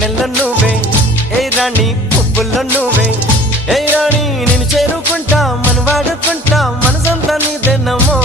వెన్నెల్లో నువ్వే ఏ రాణి పువ్వుల్లో నువ్వే ఏ రాణి నేను చేరుకుంటా మన వాడుకుంటా మనసంతా నీదేనమ్మో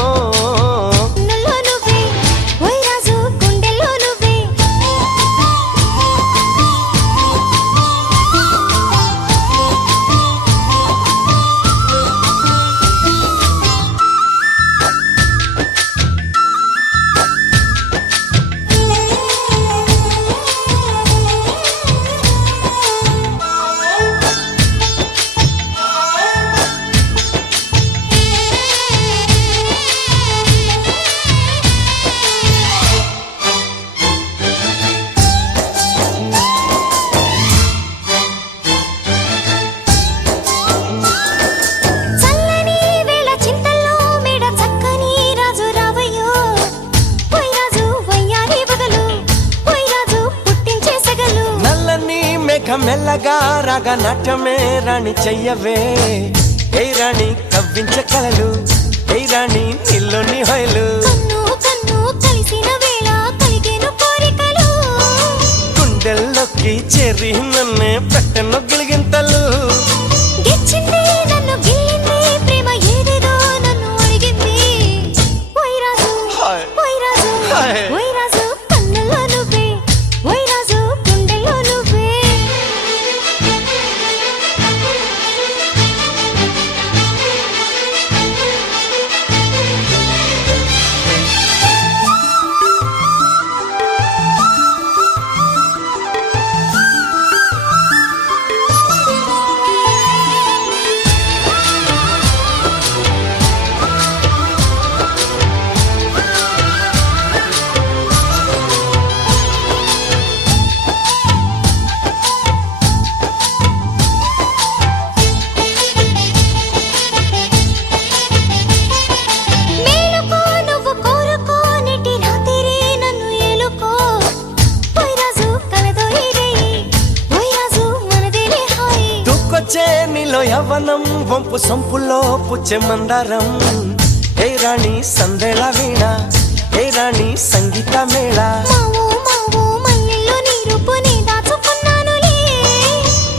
మెల్లగా రాగా నాట్యమే రాణి చెయ్యవే ఏ రాణి కవ్వించ కలలు ఏ రాణి నీలోని హొయలు గుండెల్లోకి చేరి నన్నే పెట్టను గిలిగింతలు నీలో యవ్వనం వంపు సొంపులో పుచ్చే మందారం ఏ రాణి సందేళ వీణ ఏ రాణి సంగీత మేళ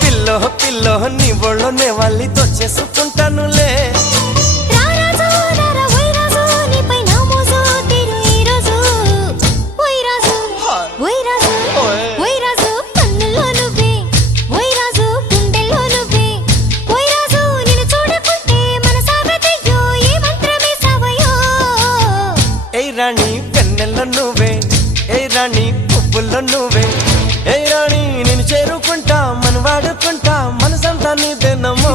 పిల్లో పిల్లో నీ ఒళ్ళోనే వాళ్ళి దొచ్చేసుకుంటానులే రాణి వెన్నెల్లో నువ్వే ఏ రాణి పువ్వుల్లో నువ్వే ఏ రాణి నేను చేరుకుంటా మన వాడుకుంటా మనసంతా నీదేనమ్మో